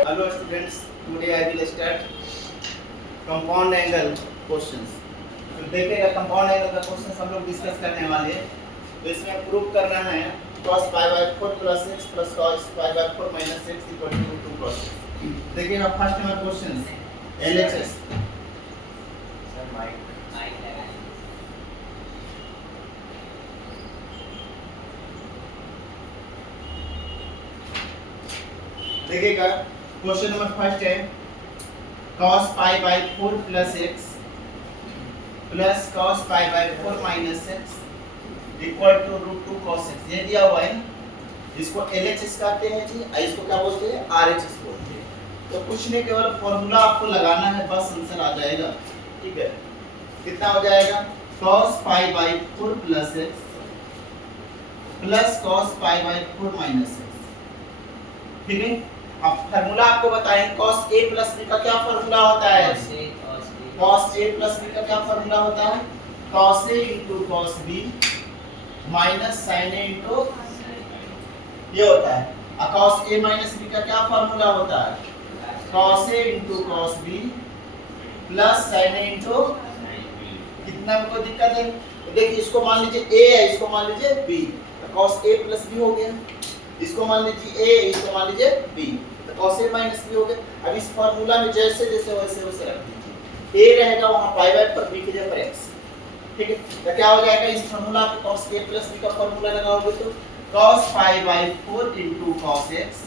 Hello students, today I will start compound angle questions. तो देखिएगा compound angle का question हम लोग डिस्कस करने वाले हैं। तो इसमें प्रूव करना है cos pi by 4 plus 6 plus cos pi by 4 minus 6 equal to 2 cos 6. देखिएगा फर्स्ट नंबर क्वेश्चन LHS देखिएगा क्वेश्चन नंबर फर्स्ट है cos pi by 4 plus x plus cos pi by 4 minus x equal to root 2 cos x। ये दिया हुआ है ना, इसको LHS कहते हैं जी, इसको क्या बोलते हैं RHS बोलते हैं। तो कुछ नहीं, केवल फॉर्मूला आपको लगाना है, बस आंसर आ जाएगा। ठीक है, कितना हो जाएगा cos pi by 4 plus x plus cos pi by 4 minus x। ठीक है, अब फार्मूला आपको बताएं cos a plus b का क्या फार्मूला होता है? cos a plus b का क्या फार्मूला होता है? cos a into cos b minus sin a into ये होता है। और cos a minus b का क्या फार्मूला होता है? cos a into cos b plus sin a into कितना को दिक्कत है? देखिए इसको मान लीजिए a है, इसको मान लीजिए b, तो cos a plus b हो गया। इसको मान लीजिए a, इसको मान लीजिए b, तो cos a minus b हो गया। अब इस फार्मूला में जैसे जैसे वैसे वैसे रख दीजिए। a रहेगा वहां पाई बाय पर, b की जगह पर x। ठीक है, तो क्या हो जाएगा इस फार्मूला पे cos a plus b का फार्मूला लगाओगे तो cos pi by 4 into cos x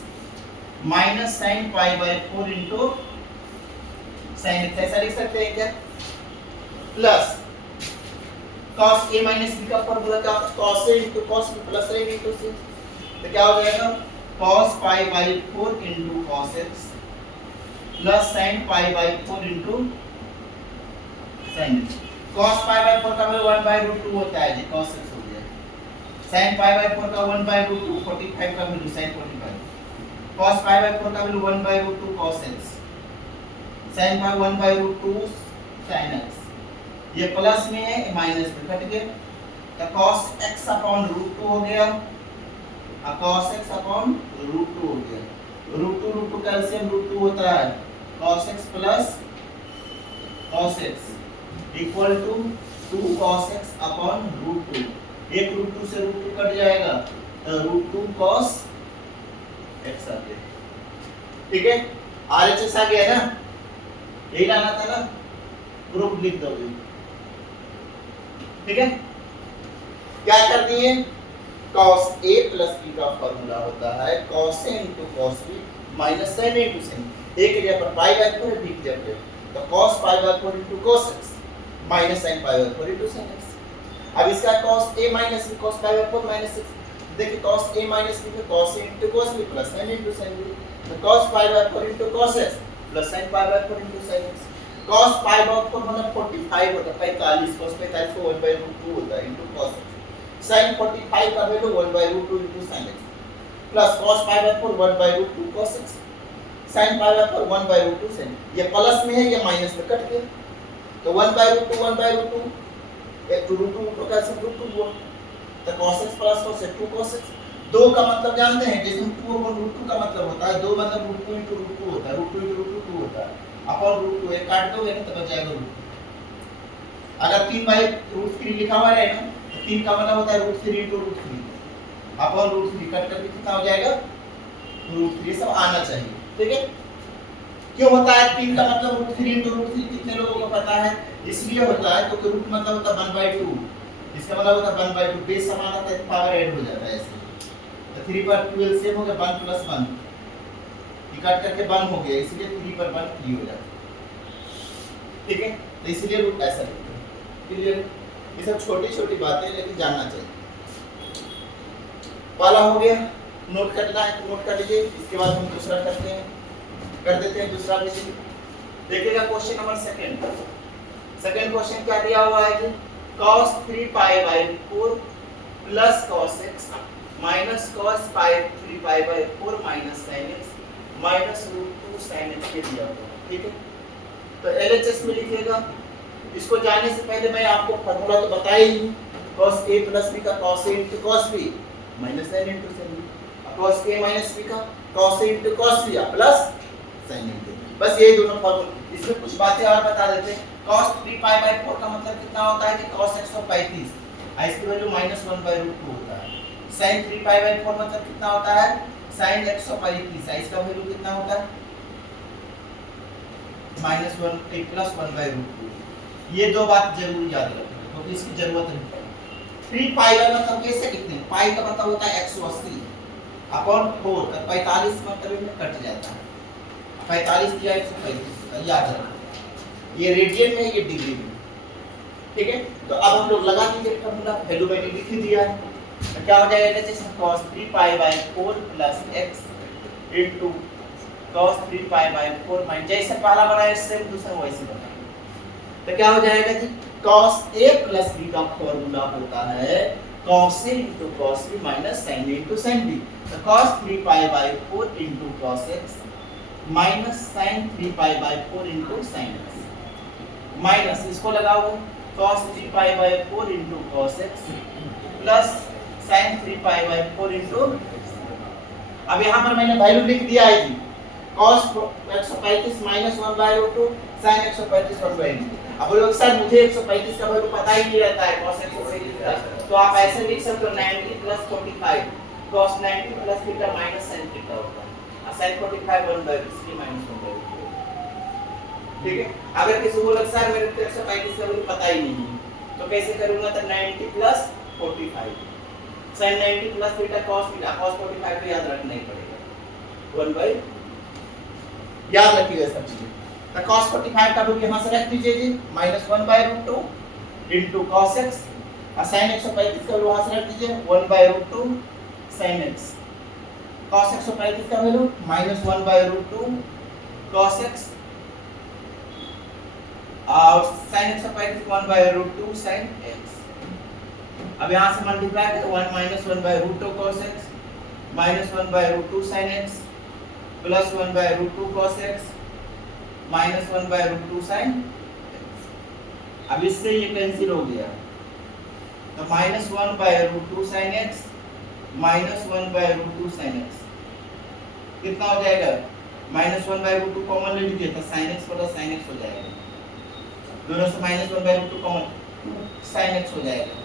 minus sin pi by 4 into sin x, ऐसा लिख सकते हैं क्या? Plus cos a minus b का फार्मूला क्या होता है? cos a into cos b plus sin into sin। तो क्या हो जाएगा cos pi by 4 into cos x plus sin pi by 4 into sin x। cos pi by 4 का value 1 by root 2 होता है जी, cos x हो गया। sin pi by 4 का 1 by root 2, 45 का value sin 45। cos pi by 4 का value 1 by root 2 cos x, sin pi 1 by root 2 sin x। ये plus में है, माइनस में कट गया, तो cos x अपॉन रूट 2 हो गया, और cos x अपॉन रूट 2 हो गया। रूट 2 कैल्शियम रूट 2 होता है, cos x plus cos x equal to 2 cos x upon root 2। एक रूट 2 से रूट 2 कट जाएगा, तो रूट 2 cos x आ गया। ठीक है, RHS आ गया ना, यही लाना था ना, ग्रुप लिख दोगे। ठीक है, क्या कर दिए? cos a plus b का फार्मूला होता है cos a into cos b minus sin a into sin। एक जगह पर पाई बाय 4 है, b की जगह पर, तो cos pi by 4 into cos x minus sin pi by 4 into sin x। अब इसका cos a minus b cos pi by 4 minus 6, देखिए cos a minus b में cos a into cos b plus sin into sin b, तो cos pi by 4 into cos x plus sin pi by 4 into sin x। cos pi by 4 मतलब 45 होता है, 45, cos 45 को 1 by root 2 होता है into cos x, sin 45 का value 1 by root 2 into sin x plus cos pi by 4 1 by root 2 cos x, sin pi by 4 1 by root 2 sin। ये plus में है, ये माइनस में कट गया, तो 1 by root 2 1 by root 2, एक root 2 ऊपर का सब रूट 2 हुआ, तो cos x plus cos x 2 cos x। 2 का मतलब जानते हैं, जैसे 2 अपॉन रूट 2 का मतलब होता है 2 मतलब रूट 2 into रूट 2 होता है, रूट 2 into रूट 2 होता है, अपॉन रूट 2 एक काट दोगे ना तो बच जाएगा रूट 2। अगर 3 by रूट 3 लिखा हुआ है ना, तो 3 का मतलब होता है root 3 into root 3 upon root 3, cut करके कितना हो जाएगा रूट 3। सब आना चाहिए। ठीक है, क्यों होता है 3 का मतलब रूट 3 into रूट 3? कितने लोगों को पता है? इसलिए होता है क्योंकि रूट मतलब होता है 1 by 2, इसका मतलब होता है 1 by 2, बेस समान होता है, पावर ऐड हो जाता है ऐसे। तो 3 पर 2 एलसीएम हो गया 1 plus 1, कट करके 1 हो गया, इसलिए 3 पर 1 3 हो जाता है। ठीक है, तो इसलिए रूट ऐसा लिखते हैं। क्लियर? ये सब छोटी-छोटी बातें लेकिन जानना चाहिए। पहला हो गया, नोट करना है तो नोट कर लीजिए, इसके बाद हम दूसरा करते हैं, कर देते हैं दूसरा भी। देखिएगा क्वेश्चन नंबर सेकंड क्वेश्चन क्या दिया हुआ है कि cos 3 pi by 4 plus cos x minus cos pi 3 pi by 4 minus sin x minus root 2 sin x के दिया हुआ है। ठीक है, तो LHS में लिखिएगा। इसको जानने से पहले मैं आपको फार्मूला तो बताया ही, cos a plus b का cos a into cos b minus sin into sin b, cos a minus b का cos a into cos b plus sin 90। बस यही दोनों फॉर्मूला। इसमें कुछ बातें और बता देते हैं। cos 3π/4 का मतलब कितना होता है कि cos 135, इसकी वैल्यू -1/√2 होता है। sin 3π/4 मतलब कितना होता है, sin 135, इसका वैल्यू कितना होता है, -1 +1/√2। ये दो बात जरूर याद रखना क्योंकि इसकी जरूरत नहीं पड़ेगी। 3π मतलब कैसे लिखते हैं, पाई का मतलब होता है 180 अपॉन 4 का 45 मतलब में कट जाता है, 45 दिया 135 याद रखना। ये रेडियन में, ये डिग्री में, ठीक है। तो अब हम लोग लगा दीजिए फॉर्मूला, वैल्यू मैंने लिख दिया है। तो क्या हो जाएगा, जैसे cos 3π/4 + x into cos 3π/4 minus, जैसे पहला बनाया सेम दूसरा वैसे बनाएंगे। तो क्या हो जाएगा जी, cos a + b का फॉर्मूला होता है cos a * cos b - sin a * sin b। तो cos 3π/4 * cos x minus sin 3π/4 * sin x minus इसको लगाओ cos 3π/4 * cos x plus sin 3π/4 अब यहाँ पर मैंने वैल्यू लिख दिया है जी, cos 135 -1/√2 sin 135 1/2। अब लोग सर मुझे 135 का वैल्यू पता ही नहीं रहता है cos 135 का, तो आप ऐसे लिख सकते हो 90 + 45 cos 90 + theta minus sin theta होता है और sin 45 1/2 इसलिए -1/2। ठीक है। अगर किसी को लग सर मेरे को 135 का वैल्यू पता ही नहीं है तो कैसे करूंगा, तो 90 + 45 sin 90 + थीटा cos 45 को याद रखना ही पड़ेगा 1/, याद रखिएगा सब चीजें। तो cos 45 का वैल्यू यहां से रख दीजिए जी -1/√2 * cos x और sin 135 का वैल्यू वहां से रख दीजिए 1/√2 sin x। cos 135 का वैल्यू -1/√2 cos x और sin 135 1/√2 sin x। अब यहां से मल्टीप्लाई करें 1 -1/√2 cos x -1/√2 sin x plus 1/√2 cos x -1/√2 sin x। अब इससे ये कैंसिल हो गया तो -1/√2 sin x -1/√2 sin x कितना हो जाएगा, -1/√2 कॉमन ले लीजिए तो sin x + sin x हो जाएगा, दोनों से -1/√2 कॉमन sin x हो जाएगा।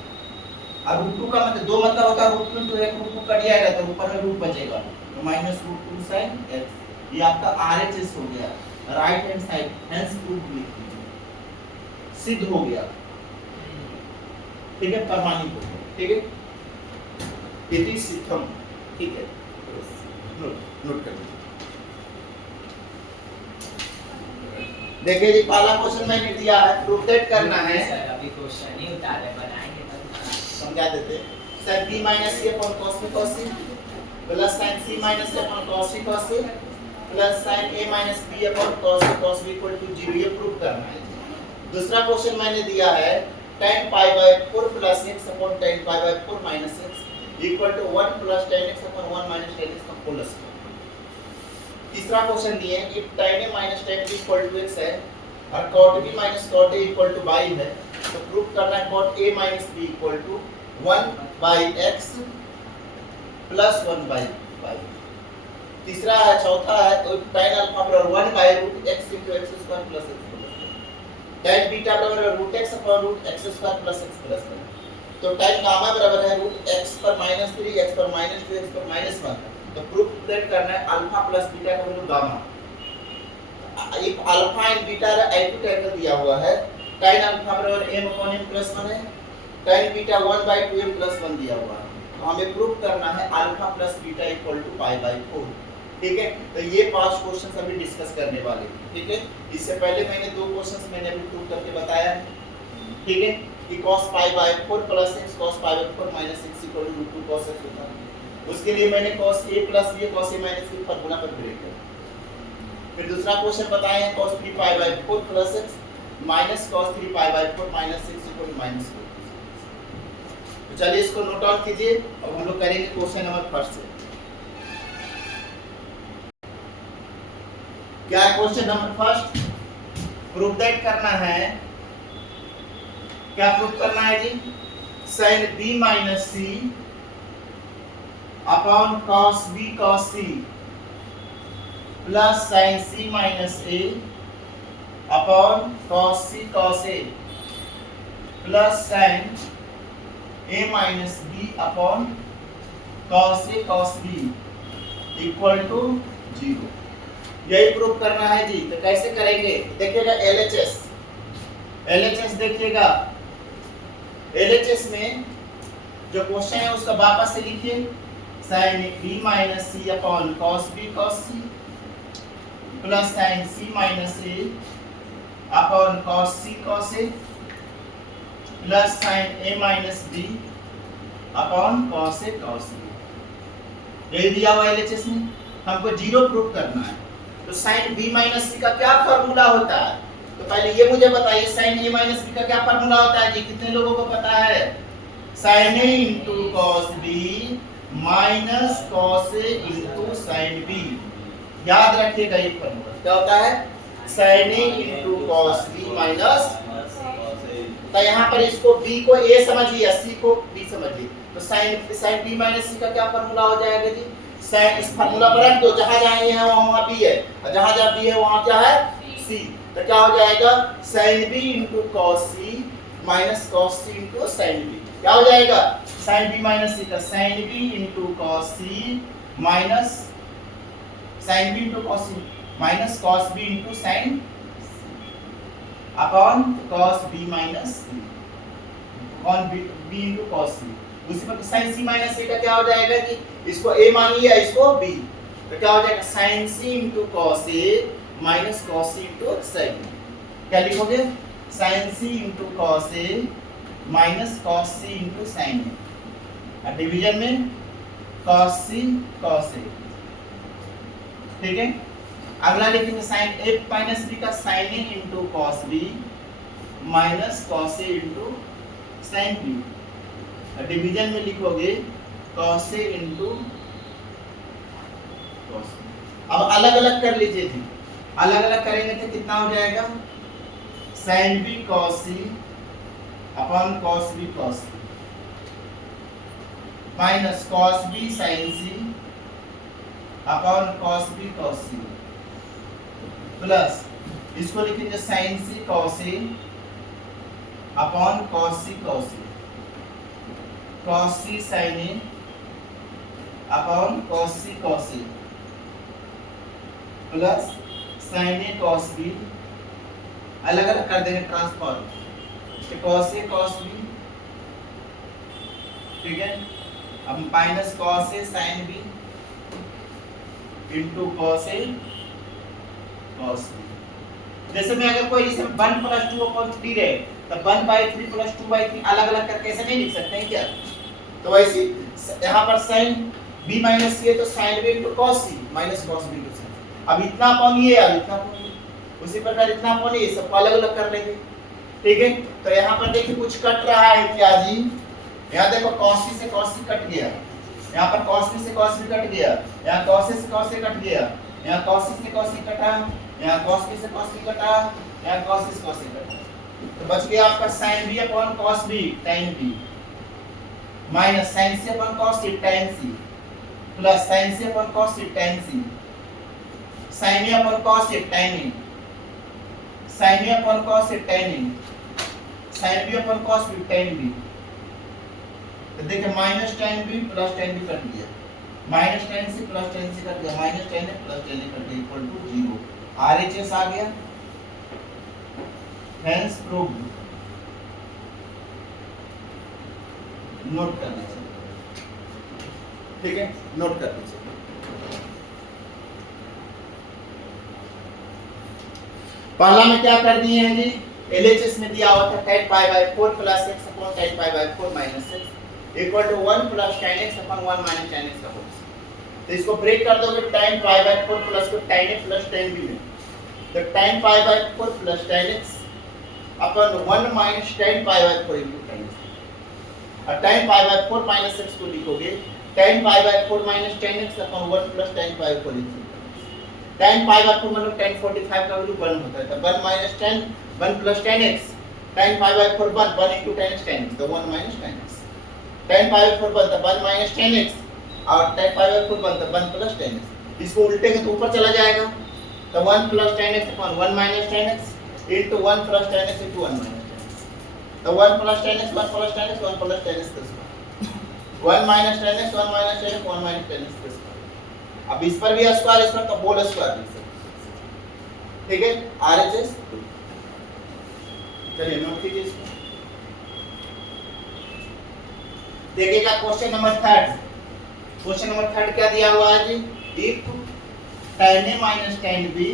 अब √2 का मतलब दो मतलब होता है √2 तो एक √2 कट जाएगा तो ऊपर में रूट बचेगा तो -√2 sin x। ये आपका RHS हो गया, right hand side, hence proof लिख दीजिए, सिद्ध हो गया, ठीक है, प्रमाणित हो गया, ठीक है, इति सिद्धम, ठीक है, नोट कर लीजिए। देखिए जी पहला क्वेश्चन मैंने दिया है, प्रूफ दैट करना है, सर अभी क्वेश्चन ही उतारे बनाएंगे तब समझा देते। sin b - c / cos b cos c plus sin c - a / cos c cos c plus sin a - b / cos a cos b = 0, ये प्रूफ करना है। दूसरा क्वेश्चन मैंने दिया है tan π/4 + x / tan π/4 - x = 1 + tan x / 1 - tan x का whole square. तीसरा question दिए कि tan a - tan b = x है और cot b - cot a = y है, तो प्रूफ करना है cot a - b = 1/x plus 1/y। तीसरा है, चौथा है tan अल्फा बराबर 1/√x * x² + x tan beta बराबर √x / √x² + x + 1। तो tan गामा बराबर है √x पर -3 x पर -2 x पर -1। तो प्रूफ दैट करना है अल्फा प्लस बीटा का वैल्यू गामा, एक अल्फा एंड बीटा का एक्यूट एंगल दिया हुआ है, tan अल्फा बराबर m/m + 1 है, tan बीटा 1/2m + 1 दिया हुआ है। तो हमें प्रूफ करना है अल्फा प्लस बीटा = π/4, ठीक है। तो ये 5 क्वेश्चंस अभी डिस्कस करने वाले हैं, ठीक है। इससे पहले मैंने 2 क्वेश्चंस मैंने अभी प्रूव करके बताया है, ठीक है, कि cos π/4 + x cos π/4 - x = √2 cos x होता है। उसके लिए मैंने cos a + b cos a - b formula पर ब्रेक किया। फिर दूसरा क्वेश्चन बताए हैं cos 3π/4 + x cos 3π/4 - x = -4। तो चलिए इसको नोट डाउन कीजिए। अब हम लोग करेंगे क्वेश्चन नंबर 1 से। क्या है क्वेश्चन नंबर 1? प्रूफ दैट करना है, क्या प्रूफ करना है जी, sin b - c / cos b cos c plus sine C minus A upon cos C cos A plus sine A minus B upon cos A cos b equal to 0। यही proof करना है जी। तो कैसे करेंगे देखिएगा, एलएचएस देखिएगा, LHS में जो क्वेश्चन है उसका वापस से लिखिए, sine B minus C upon cos B cos C plus sine सी माइनस ए अपॉन कॉस सी कॉस ए प्लस साइन ए माइनस बी अपॉन कॉस ए कॉस बी। यही दिया हुआ एलएचएस में, हमको 0 प्रूफ करना है। तो साइन बी माइनस सी का क्या फार्मूला होता है, तो पहले ये मुझे बताइए, साइन ए माइनस बी का क्या फार्मूला होता है जी? कितने लोगों को पता है? Sine A into cos B minus cos A into sine B. याद रखिएगा ये फार्मूला क्या होता है, sine A into cos B minus. तो यहाँ पर इसको b को a समझिए, c को b समझिए। तो साइन b माइनस c का क्या फार्मूला हो जाएगा जी? साइन इस फार्मूला पर रख दो, जहां जहां ये है वहां b है, और जहां जहां b है वहां क्या है? c। तो क्या हो जाएगा, sine b into cos c minus cos c into sine b। क्या हो जाएगा, साइन b माइनस c का sine b into cos c minus sine b into cos c minus cos b into sine upon cos b minus c cos b into cos c। उसी पर sin c minus a का क्या हो जाएगा कि इसको a मान लिया, इसको b, तो क्या हो जाएगा sin c into cos a minus cos c into sin। क्या लिखोगे, sin c into cos a minus cos c into sin। अब डिवीजन में cos c cos a, ठीक है। अगला लिखेंगे साइन a माइनस b का sin a into cos b minus cos a into sin b। Division में लिखोगे cos a into cos b। अब अलग अलग कर लीजिए जी, अलग अलग करेंगे तो कितना हो जाएगा, sin b cos c upon cos b cos c minus cos b sin c upon cos b cos c plus इसको लिखेंगे sin c cos a upon cos c cos a cos c sin a upon cos c cos a plus sin a cos b। अलग अलग कर देंगे transform, तो cos a cos b, ठीक है। अब minus cos a sin b into cos a cos b। जैसे मैं अगर कोई इसे 1 + 2 अपॉन 3 रहे, तो 1/3 + 2/3 अलग अलग करके ऐसे नहीं लिख सकते हैं क्या? तो वैसे यहाँ पर sin b माइनस c है तो sin b into cos c minus cos b into sin। अब इतना अपॉन ये, अब इतना अपॉन ये, उसी प्रकार इतना अपॉन ये, सबको अलग अलग कर लेंगे, ठीक है। तो यहाँ पर देखिए कुछ कट रहा है क्या जी? यहाँ देखो cos c से cos c कट गया, यहाँ पर cos b से cos b कट गया, यहाँ cos a से cos a कट गया, यहाँ cos c से cos c कटा, यहाँ cos b से cos b कटा, यहाँ cos a से cos a कटा। तो बच गया आपका sin b upon cos b tan b minus sin c upon cos c tan c plus sin c upon cos c tan c, sin a upon cos a tan a, sin a upon cos a tan a, sin b upon cos b tan b। तो देखिए minus tan b plus tan b cut गया, minus tan c plus tan c cut गया, minus tan a plus tan a cut गया equal to 0। RHS आ गया, hence proved. Note कर लीजिए, ठीक है, नोट कर लीजिए। पहला में क्या कर दिए हैं जी, LHS में दिया हुआ था tan π/4 + x upon tan π/4 minus x equal to 1 + tan x upon 1 minus tan x का होल। तो इसको ब्रेक कर दोगे tan π/4 प्लस को tan a plus tan b में, तो tan π/4 plus tan x upon 1 minus tan π/4 into tan x। और tan π/4 minus x को लिखोगे tan π/4 minus tan x upon 1 plus tan π/4 into tan π/4 मतलब tan 45 का वैल्यू 1 होता है, तो 1 minus tan 1 plus tan x, tan π/4 1 into tan x tan x, तो 1 minus tan x, tan π/4 1 तो 1 माइनस tan x और tan π/4 1 तो 1 प्लस tan x। इसको उल्टेंगे तो ऊपर चला जाएगा, तो 1 plus tan x upon 1 minus tan x into 1 plus tan x into 1 minus tan x, तो 1 plus tan x 1 plus tan x 1 plus tan x का square, 1 minus tan x 1 minus tan x 1 minus tan x का square. अब इस पर भी square, इस पर तो होल स्क्वायर लिख सकते हैं, ठीक है। RHS चलिए नोट कीजिए इसको। देखिएगा क्वेश्चन नंबर 3, क्वेश्चन नंबर 3 क्या दिया हुआ है जी, if tan a minus tan b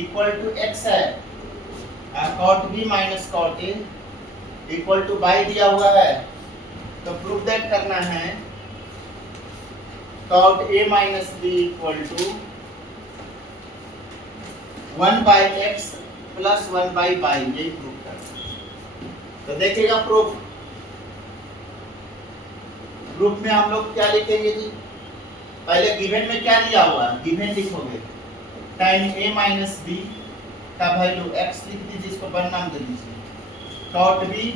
equal to x है और cot b minus cot a equal to y दिया हुआ है, तो प्रूफ दैट करना है cot a minus b equal to 1 by x plus 1 by y, यही प्रूफ करना है। तो देखिएगा प्रूफ, प्रूफ में हम लोग क्या लिखेंगे जी, पहले गिवन में क्या दिया हुआ है, गिवन लिखोगे tan a minus b का वैल्यू x लिख दीजिए, इसको वन नाम दे दीजिए, cot b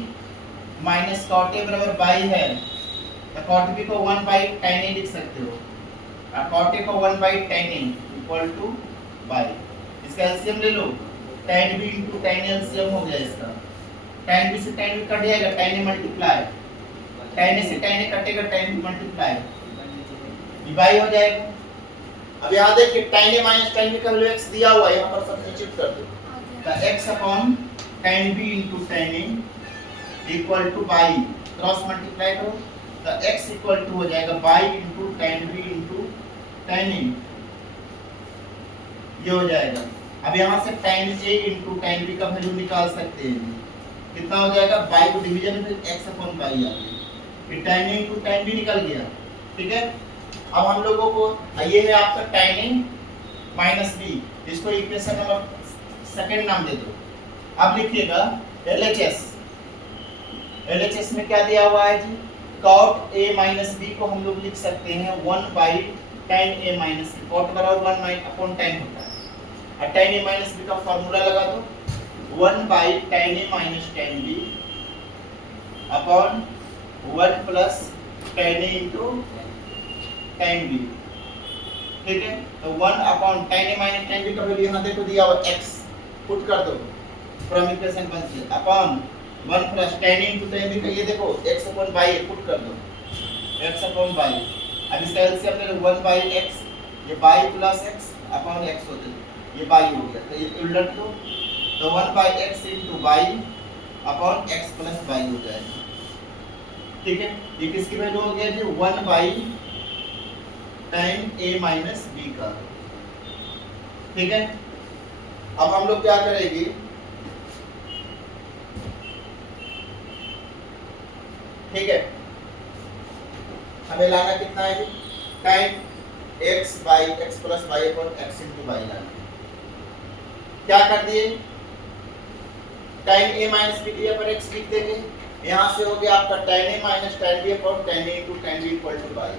minus cot a बराबर y है, तो cot b को 1 by tan a लिख सकते हो और cot a को 1 by tan a equal to y। इसका एलसीएम ले लो, tan b into tan a LCM हो गया इसका, tan b से tan b कट जाएगा, tan a multiply, tan a से tan a कटेगा, tan b मल्टीप्लाई, डिवाइड हो जाएगा। अब यहाँ देखिए tan a minus tan b का वैल्यू x दिया हुआ है, यहाँ पर सब्स्टिट्यूट कर दो, तो x upon tan b into tan a equal to y, cross multiply करो, तो x इक्वल टू हो जाएगा y into tan b into tan a, ये हो जाएगा। अब यहाँ से tan a into tan b का वैल्यू निकाल सकते हैं, कितना हो जाएगा, y को डिवीजन में x अपॉन y आ गया, फिर tan a into tan b निकल गया, ठीक है। अब हम लोगों को ये है आपका tan a माइनस b, इसको इक्वेशन नंबर सेकंड नाम दे दो। अब लिखिएगा LHS में क्या दिया हुआ है जी, cot a माइनस b को हम लोग लिख सकते हैं 1 by tan a minus b, cot बराबर 1 अपॉन tan होता है, और tan a माइनस b का फॉर्मूला लगा दो, 1 by tan a minus tan b upon 1 plus tan a into tan b, ठीक है। तो 1 upon tan a minus tan b का वैल्यू यहाँ देखो दिया हुआ x, पुट कर दो फ्रॉम इक्वेशन 1 से, upon 1 plus tan a into tan b का ये देखो x अपॉन y, पुट कर दो x अपॉन y। अब इसका एलसीएम ले लो, 1 by x, ये y plus x upon x होता है, ये y हो गया, तो ये उलट दो, तो 1 by x into y upon x plus y हो जाएगा, ठीक है। ये किसकी वैल्यू हो गया जी, 1 by tan a minus b का, ठीक है। अब हम लोग क्या करेंगे, ठीक है, हमें लाना कितना है जी, tan x by x plus y upon x into y लाना, क्या कर दिए, tan a माइनस b की पर x लिख देंगे, यहाँ से हो गया आपका tan a minus tan b upon tan a into tan b equal to y।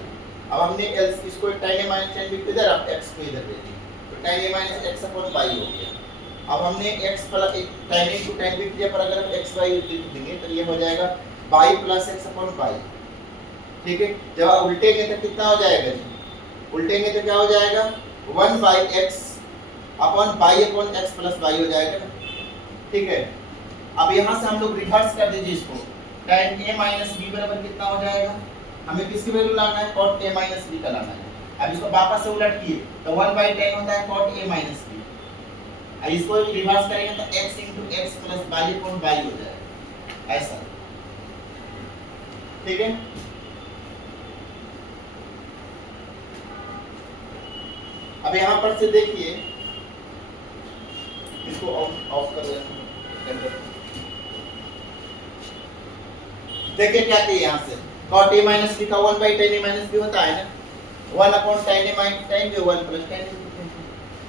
अब हमने इसको tan a minus tan b को इधर, अब x को इधर दे दिए, तो tan a minus x upon y हो गया। अब हमने x plus tan a into tan b की पर अगर हम x y लिख देंगे तो ये हो जाएगा y plus x upon y, ठीक है। जब आप उल्टेंगे तो कितना हो जाएगा जी, उल्टेंगे तो क्या हो जाएगा, 1 by x upon y upon x plus y हो जाएगा, ठीक है। अब यहाँ से हम लोग रिवर्स कर दीजिए इसको, tan a माइनस b बराबर कितना हो जाएगा, हमें किसकी वैल्यू लाना है, cot a माइनस b का लाना है। अब इसको वापस से उलट किए तो 1 by tan होता है cot a माइनस b, अब इसको रिवर्स करेंगे तो x into x plus y upon y हो जाएगा, ऐसा, ठीक है। अब यहाँ पर से देखिए, इसको ऑफ कर दें, देखिए क्या किए यहाँ से, cot a माइनस b का 1 by tan a minus b होता है ना, 1 upon tan a minus tan b 1 plus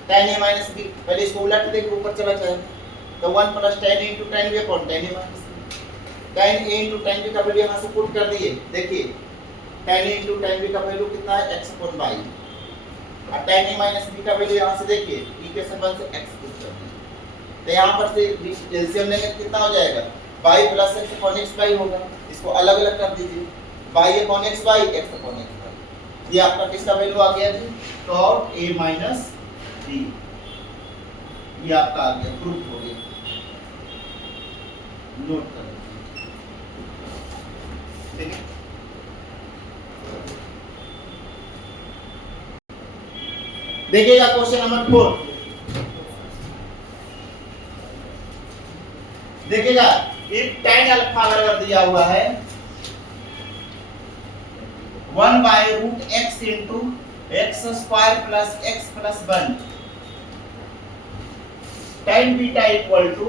tan a minus b, पहले इसको उलट देंगे ऊपर चला जाएगा, तो 1 plus tan a into tan b upon tan a minus b, tan a into tan b का वैल्यू यहाँ से पुट कर दिए, देखिए tan a into tan b का वैल्यू कितना है, x अपॉन y, और tan a माइनस b का वैल्यू यहाँ से देखिए इक्वेशन 1 से x पुट कर दिए, तो यहाँ पर से एलसीएम लेंगे कितना हो जाएगा, y plus x upon x y होगा, इसको अलग अलग कर दीजिए, y upon x y, x upon x y, ये आपका किसका वैल्यू आ गया जी, cot a माइनस b, ये आपका आ गया, प्रूफ हो गया, नोट कर लीजिए। ठीक है, देखिएगा क्वेश्चन नंबर 4, देखिएगा एक tan अल्फा अगर दिया हुआ है 1 by root x into x square plus x plus 1, tan beta equal to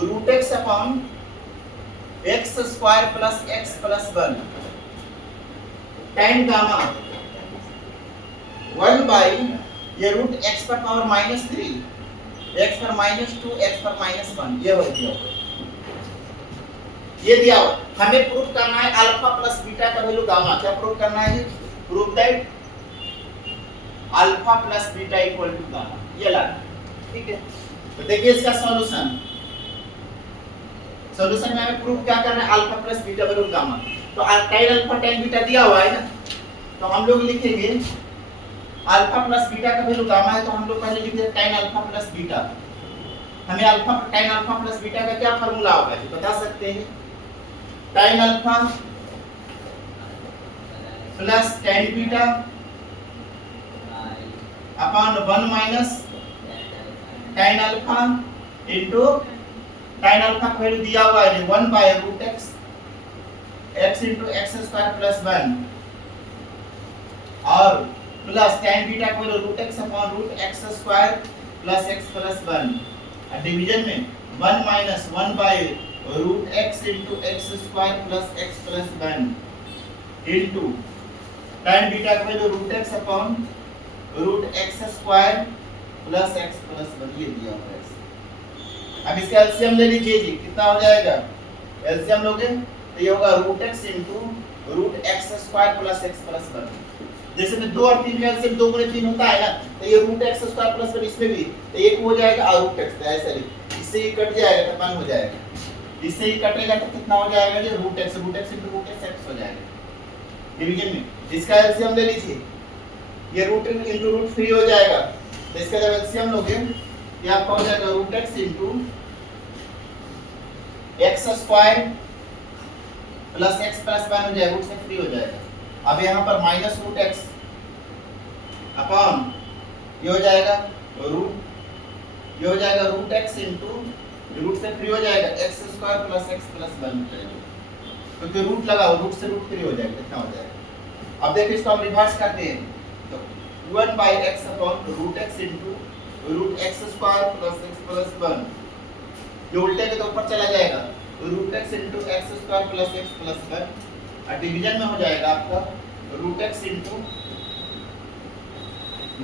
root x upon x square plus x plus 1, tan gamma 1 by ये रूट x पर पावर -3, x पर -2, x पर -1, ये हो गया, ये दिया हुआ। हमें प्रूफ करना है अल्फा प्लस बीटा का वैल्यू गामा, क्या प्रूफ करना है, proof that alpha plus beta equal to gamma, ये लाना, ठीक है। तो देखिए इसका सॉल्यूशन, सॉल्यूशन में हमें प्रूफ क्या करना है, alpha plus beta value gamma. तो tan अल्फा tan बीटा दिया हुआ है ना, तो हम लोग लिखेंगे अल्फा प्लस बीटा का वैल्यू गामा है, तो हम लोग पहले लिख देते tan अल्फा प्लस बीटा। हमें alpha tan alpha plus beta का क्या फार्मूला होगा जी, बता सकते हैं, tan alpha plus tan beta upon 1 minus tan alpha into tan alpha का वैल्यू दिया हुआ है 1 by root x, x into x square plus 1 और प्लस tan बीटा को root x upon root x square plus x plus 1, और division में 1 minus 1 by root x into x square plus x plus 1 into tan beta को root x upon root x square plus x plus 1, ये दिया हुआ है। अब इसका LCM ले लीजिए जी, कितना हो जाएगा, एलसीएम लोगे तो ये होगा root x into root x square plus x plus 1। जैसे में 2 और 3 का एलसीएम 2 गुणे 3 होता है ना, तो ये रूट x स्क्वायर प्लस 1 इसमें भी तो 1 हो जाएगा और रूट x ऐसे लिख, इससे ये कट जाएगा तो 1 हो जाएगा, इससे ये कटेगा तो कितना हो जाएगा जी, root x into root x हो जाएगा डिवीजन में। इसका एलसीएम ले लीजिए, ये रूट इनटू रूट फ्री हो जाएगा, तो इसका जब एलसीएम लोगे ये आपका हो जाएगा root x into x square plus x plus 1 हो जाएगा, रूट से फ्री हो जाएगा। अब यहाँ पर माइनस रूट x अपॉन ये हो जाएगा रूट, ये हो जाएगा रूट x इनटू रूट से फ्री हो जाएगा x square plus x plus 1 क्योंकि रूट लगा हो, रूट से रूट फ्री हो जाएगा, कितना हो जाएगा। अब देखिए इसको हम रिवर्स करते हैं, तो 1 by x upon root x into root x square plus x plus 1, ये उल्टे के तो ऊपर चला जाएगा, root x into x square plus x plus 1, और डिवीजन में हो जाएगा आपका root x into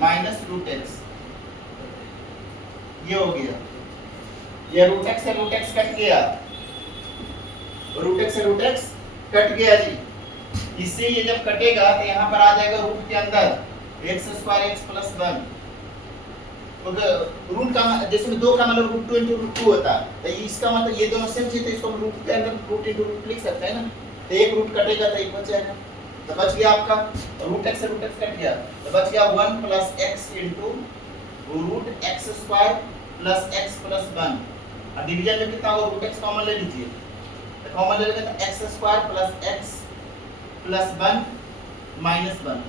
minus root x, ये हो गया, ये रूट x से रूट x कट गया, रूट x से रूट x कट गया जी। इससे ये जब कटेगा तो यहाँ पर आ जाएगा रूट के अंदर x square x plus 1, root का जैसे में 2 का मतलब रूट 2 इनटू रूट 2 होता है, तो इसका मतलब ये दोनों सेम चीज, तो इसको रूट के अंदर रूट इनटू रूट लिख सकते हैं ना, तो एक रूट कटेगा तो एक बच जाएगा, तो बच गया आपका रूट x से रूट x कट गया, तो बच गया 1 plus x into root x square plus x plus 1, और डिवीजन में कितना होगा, रूट x कॉमन ले लीजिए, तो कॉमन ले लेंगे तो x square plus x plus 1 minus 1,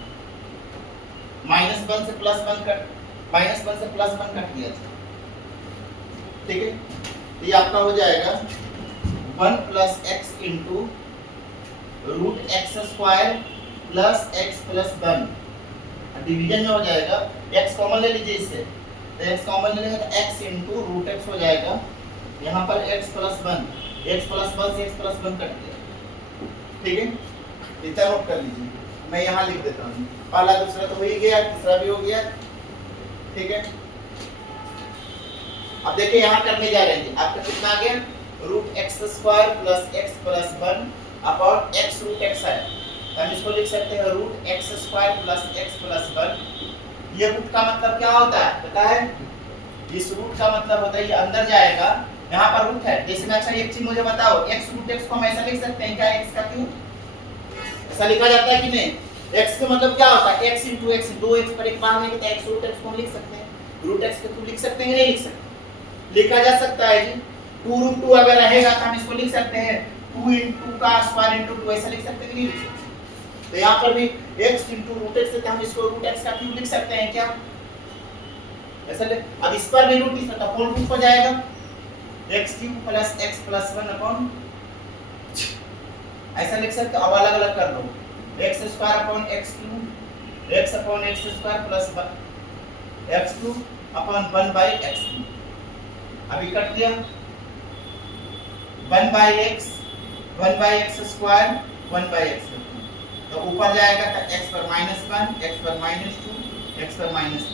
minus 1 से प्लस 1 कट, माइनस 1 से प्लस 1 कट गया, ठीक है। तो ये आपका हो जाएगा 1 plus x into root x square plus x plus 1, division में हो जाएगा x कॉमन ले लीजिए इससे, तो x कॉमन ले लेंगे तो x इनटू रूट x हो जाएगा, यहाँ पर x प्लस 1, x प्लस 1 से x प्लस 1 कट गया, ठीक है। इतना नोट कर लीजिए, मैं यहाँ लिख देता हूँ, पहला दूसरा तो हो ही गया, तीसरा भी हो गया, ठीक है। अब देखिए यहाँ करने जा रहे हैं, आपका कितना आ गया, root x square plus x plus 1 upon x root x है, हम इसको लिख सकते हैं root x square plus x plus 1। ये रूट का मतलब क्या होता है पता है, इस रूट का मतलब होता है ये अंदर जाएगा, यहाँ पर रूट है, जैसे में अच्छा एक चीज मुझे बताओ, x रूट x को हम ऐसा लिख सकते हैं क्या, x का क्यूब ऐसा लिखा जाता है कि नहीं, x का मतलब क्या होता है x into x, 2x पर एक बार में कितना x रूट x को हम लिख सकते हैं, रूट x के थ्रू लिख सकते हैं कि नहीं लिख सकते, लिखा जा सकता है जी। 2 रूट 2 अगर रहेगा तो हम इसको लिख सकते हैं 2 into का स्क्वायर into 2 ऐसा लिख सकते हैं कि नहीं लिख सकते। तो यहाँ पर भी x into रूट x से हम इसको रूट x का क्यूब लिख सकते हैं क्या, ऐसा ले। अब इस पर भी रूट इसका होल रूट हो जाएगा x cube plus x plus 1 upon, ऐसा लिख सकते। अब अलग अलग कर लो, x square upon x cube, x upon x square plus x cube upon 1 by x cube. अभी कट दिया 1 by x square 1 by x cube, तो ऊपर जाएगा तो x पर -1, x पर -2, x पर -3,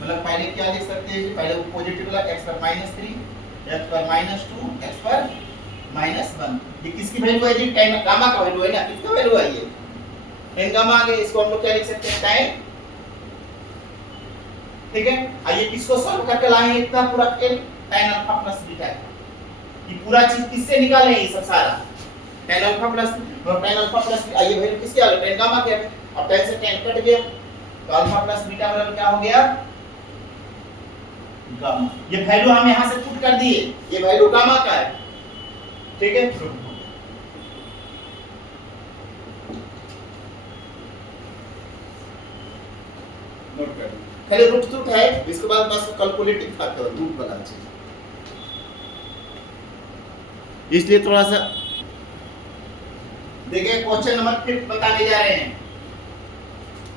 मतलब पहले क्या लिख सकते हैं, पहले पॉजिटिव वाला x पर -3, x पर -2, x पर -1। ये किसकी वैल्यू है जी, tan गामा का वैल्यू है ना, किसका वैल्यू है ये, tan गामा आ गया। इसको हम लोग क्या लिख सकते हैं, tan, ठीक है। आइए किसको सॉल्व करके लाएंगे, इतना पूरा tan अल्फा प्लस बीटा, ये पूरा चीज किससे निकाले ये सब सारा, tan अल्फा प्लस, और tan अल्फा प्लस, आइए वैल्यू किसकी आ गई, tan गामा के। अब tan से tan कट गया तो अल्फा प्लस बीटा बराबर क्या हो गया, गामा। ये वैल्यू हम यहां से पुट कर दिए, ये वैल्यू गामा का है, ठीक है। नोट कर, खाली रूट टूट है, इसके बाद बस कैलकुलेटिव फैक्टर रूट वाला चीज, इसलिए थोड़ा सा देखिए। क्वेश्चन नंबर 5 बताने जा रहे हैं।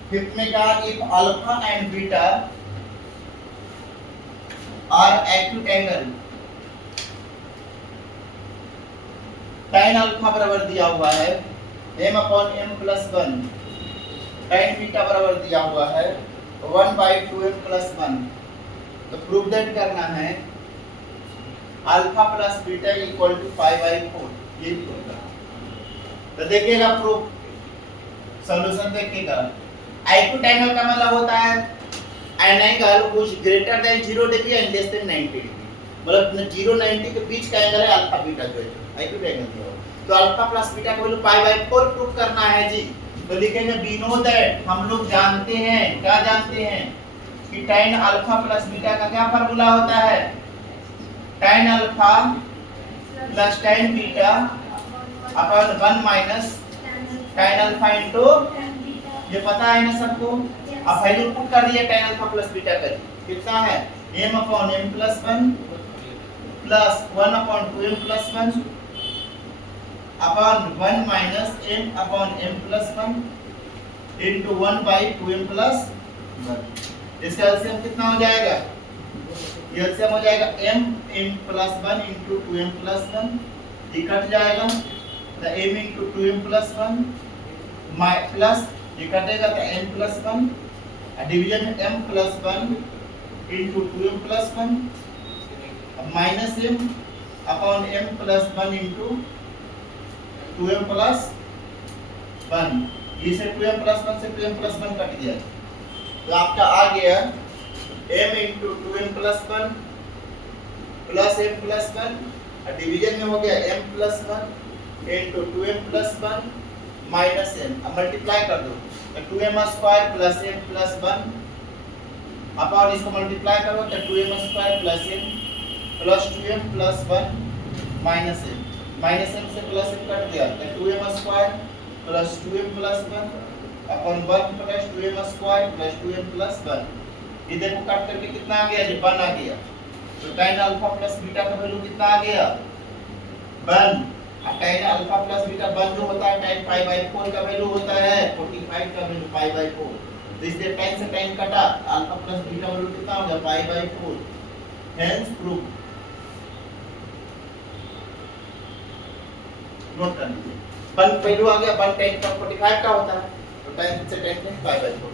5 में कहा if alpha and beta are acute angle, tan alpha बराबर दिया हुआ है m upon m plus 1, tan beta बराबर दिया हुआ है 1/2m प्लस 1। तो प्रूफ दैट करना है alpha plus beta equal to 5/4, ये प्रूफ करना। तो देखिएगा प्रूफ, सॉल्यूशन देखिएगा। एक्यूट एंगल का मतलब होता है an angle which greater than 0 degree and less than 90 degree, मतलब 0 90 के बीच का एंगल है अल्फा बीटा जो है एक्यूट एंगल दिया हुआ। तो अल्फा प्लस बीटा का वैल्यू π/4 प्रूफ करना है जी। तो लिखेंगे वी नो दैट, हम लोग जानते हैं, क्या जानते हैं कि tan अल्फा प्लस बीटा का क्या फार्मूला होता है, tan alpha plus tan beta upon 1 minus tan alpha into, ये पता है ना सबको। अब वैल्यू पुट कर दिया tan अल्फा प्लस बीटा का, कितना है m upon m plus 1 plus 1 upon 2m plus 1 upon 1 minus m upon m plus 1 into 1 by 2m plus 1। इसका एलसीएम कितना हो जाएगा, ये एलसीएम हो जाएगा m plus 1 into 2m plus 1, ये कट जाएगा तो m into 2m plus 1 plus ये कटेगा तो m plus 1, division m plus 1 into 2m plus 1 minus m upon m plus 1 into 2m plus 1, इसे 2m प्लस 1 से 2m प्लस 1 कट गया, तो आपका आ गया m into 2m plus 1 plus m plus 1, division में हो गया m plus 1 into 2m plus 1 minus m। अब मल्टीप्लाई कर दो तो 2m square plus m plus 1 upon इसको मल्टीप्लाई करो तो 2m square plus m plus 2m plus 1 minus m, minus m से प्लस m कट गया तो 2m square plus 2m plus 1 upon 1 plus 2m square plus 2m plus 1। इधर को काट करके कितना आ गया, 1 आ गया। तो tan अल्फा प्लस बीटा का वैल्यू कितना आ गया, 1। tan अल्फा प्लस बीटा 1 जो होता है tan π/4 का वैल्यू होता है 45 का वैल्यू π/4। तो इसलिए tan से tan कटा, अल्फा प्लस बीटा वैल्यू कितना हो गया π/4, हेंस प्रूफ। नोट कर लीजिए, 1 वैल्यू आ गया 1 tan का 45 का होता है, तो tan से tan π/4।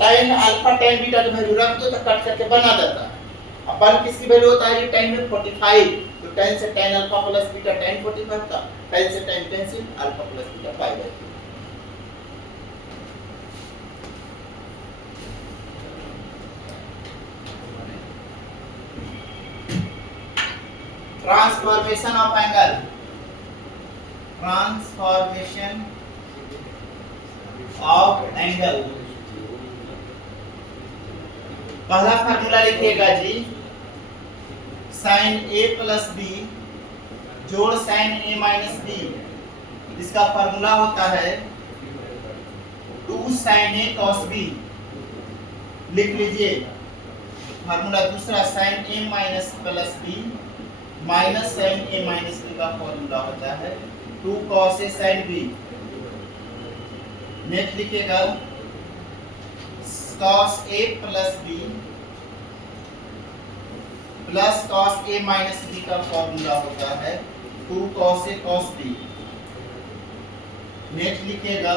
tan alpha tan beta का वैल्यू रख दो तो कट करके बना जाता है। अब 1 किसकी वैल्यू होता है, ये tan में 45, तो tan से tan alpha plus beta tan 45 का, tan से tan cancel, alpha plus beta π/4। Transformation of angle, transformation of angle. पहला फार्मूला लिखिएगा जी, साइन ए प्लस बी जोड़ साइन ए माइनस बी, इसका फार्मूला होता है 2 साइन ए कॉस बी। लिख लीजिए फार्मूला दूसरा, साइन ए minus plus B minus sine ए माइनस बी का फार्मूला होता है 2 cos A sine B. Next लिखिएगा cos A plus B plus cos A minus B का फॉर्मूला होता है 2 कॉस ए कॉस बी। नेक्स्ट लिखिएगा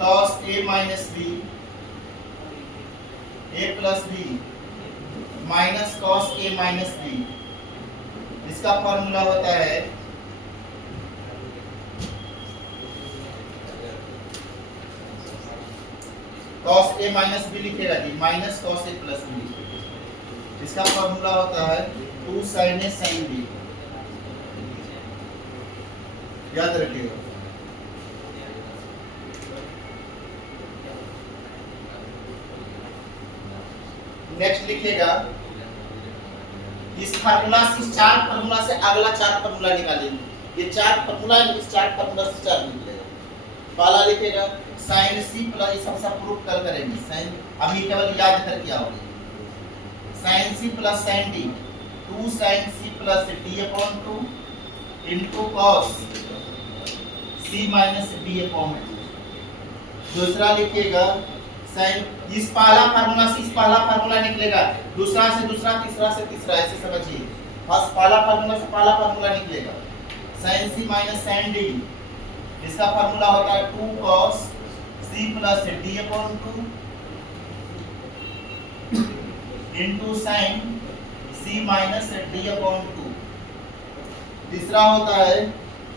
cos A minus B A plus B minus cos A minus B, इसका formula होता है cos A minus B. लिखेगा जी minus cos ए plus B, इसका फॉर्मूला होता है 2 साइन ए साइन बी। याद रखिएगा। नेक्स्ट लिखिएगा इस फार्मूला से, इस चार फार्मूला से अगला चार फार्मूला निकालेंगे। ये चार फार्मूला है, इस चार फार्मूला से चार निकलेगा। पहला लिखिएगा साइन सी प्लस, ये सब प्रूफ कर करेंगे साइन, अभी केवल याद करके आओगे। Sine C plus sine D 2 sine C plus D upon 2 into cos C minus D upon 2। दूसरा लिखिएगा साइन, इस पहला फार्मूला से इस पहला फार्मूला निकलेगा, दूसरा से दूसरा, तीसरा से तीसरा, ऐसे समझिए। फर्स्ट पहला फार्मूला से पहला फार्मूला निकलेगा साइन सी माइनस साइन डी, इसका फार्मूला होता है 2 cos c plus d upon 2 into sin c minus d upon 2। तीसरा होता है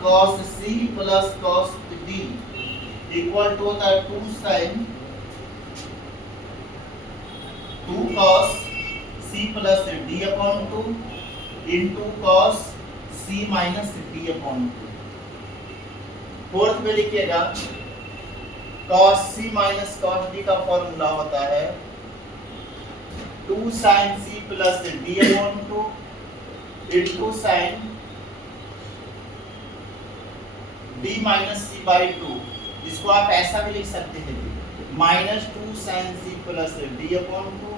cos c plus cos d equal to होता है 2 sin 2 cos c plus d upon 2 into cos c minus d upon 2। Fourth में लिखिएगा cos c minus cos d का formula होता है 2 sin c plus d upon 2 into sin d minus c by 2। इसको आप ऐसा भी लिख सकते हैं minus 2 sin c plus d upon 2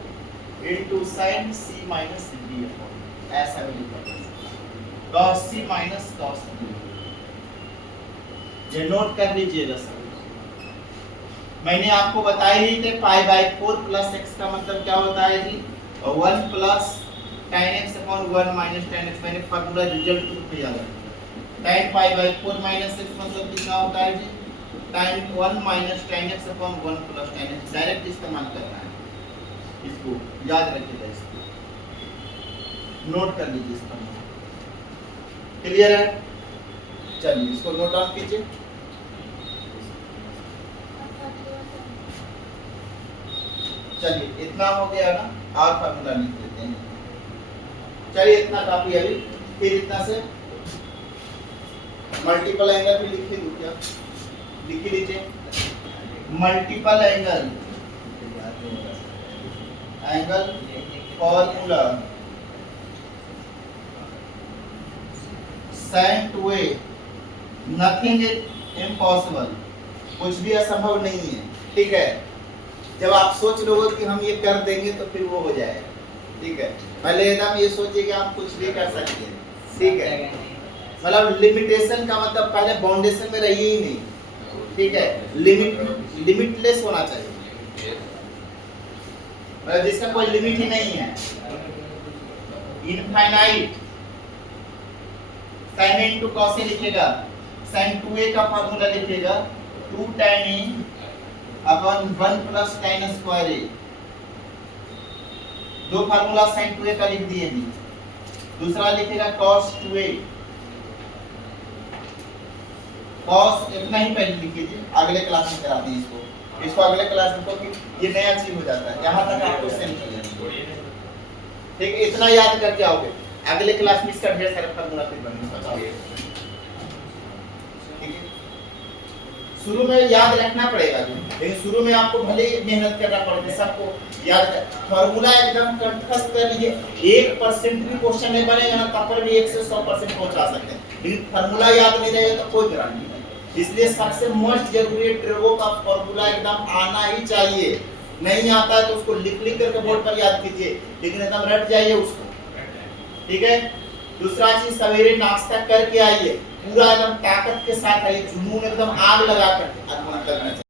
into sin c minus d upon 2, ऐसा भी लिख सकते हैं cos c minus cos d। ये नोट कर लीजिएगा सर। मैंने आपको बताया ही थे पाई बाई 4 प्लस x का मतलब क्या होता है जी, 1 plus tan x upon 1 minus tan x। मैंने फार्मूला रिजल्ट रूप में याद रखा। tan pi by 4 minus x मतलब कितना होता है जी, tan 1 minus tan x upon 1 plus tan x। Direct इस्तेमाल करना है, इसको याद रखिएगा, इसको नोट कर लीजिए। इस फार्मूला क्लियर है? चलिए इसको नोट डाउन कीजिए। चलिए इतना हो गया ना, और फार्मूला लिख देते हैं। चलिए इतना काफी है अभी। फिर इतना से मल्टीपल एंगल भी लिख दूं क्या? लिख लीजिए multiple angle, angle formula sin 2a nothing is impossible, कुछ भी असंभव नहीं है। ठीक है, जब आप सोच लोगे कि हम ये कर देंगे तो फिर वो हो जाएगा। ठीक है, पहले एकदम ये सोचिए कि आप कुछ भी कर सकते हैं। ठीक है, मतलब लिमिटेशन का मतलब पहले बाउंडेशन में रहिए ही नहीं। ठीक है, लिमिटलेस होना चाहिए, मतलब जिसका कोई लिमिट ही नहीं है, infinite. sin a into cos a लिखेगा, sin 2a का फार्मूला लिखेगा 2 tan a upon 1 plus tan square a। दो फार्मूला sin 2a का लिख दिए जी। दूसरा लिखेगा cos 2a, cos इतना ही पहले लिखिए, अगले क्लास में कराते हैं इसको अगले क्लास में, क्योंकि ये नया चीज हो जाता है। यहाँ तक आपको सेंड किया। ठीक है, इतना याद करके आओगे, अगले क्लास में इसका ढेर सारा फार्मूला फिर बनेगा। ठीक है। शुरू में याद रखना पड़ेगा जो, लेकिन शुरू में आपको भले ही मेहनत करना पड़ेगा, सबको याद फॉर्मूला एकदम कंठस्थ कर लीजिए। 1% भी क्वेश्चन नहीं बनेगा ना तब पर भी 1 से 100% पहुंचा सकते हैं, लेकिन फॉर्मूला याद नहीं रहेगा तो कोई गारंटी नहीं। इसलिए सबसे मोस्ट जरूरी है ट्रेगो का फॉर्मूला एकदम आना ही चाहिए। नहीं आता है तो उसको लिख लिख करके बोर्ड पर याद कीजिए, लेकिन एकदम रट जाइए उसको, ठीक है। दूसरा चीज, सवेरे नाश्ता करके आइए, पूरा एकदम ताकत के साथ आइए, जुनून एकदम आग लगा कर करना चाहिए।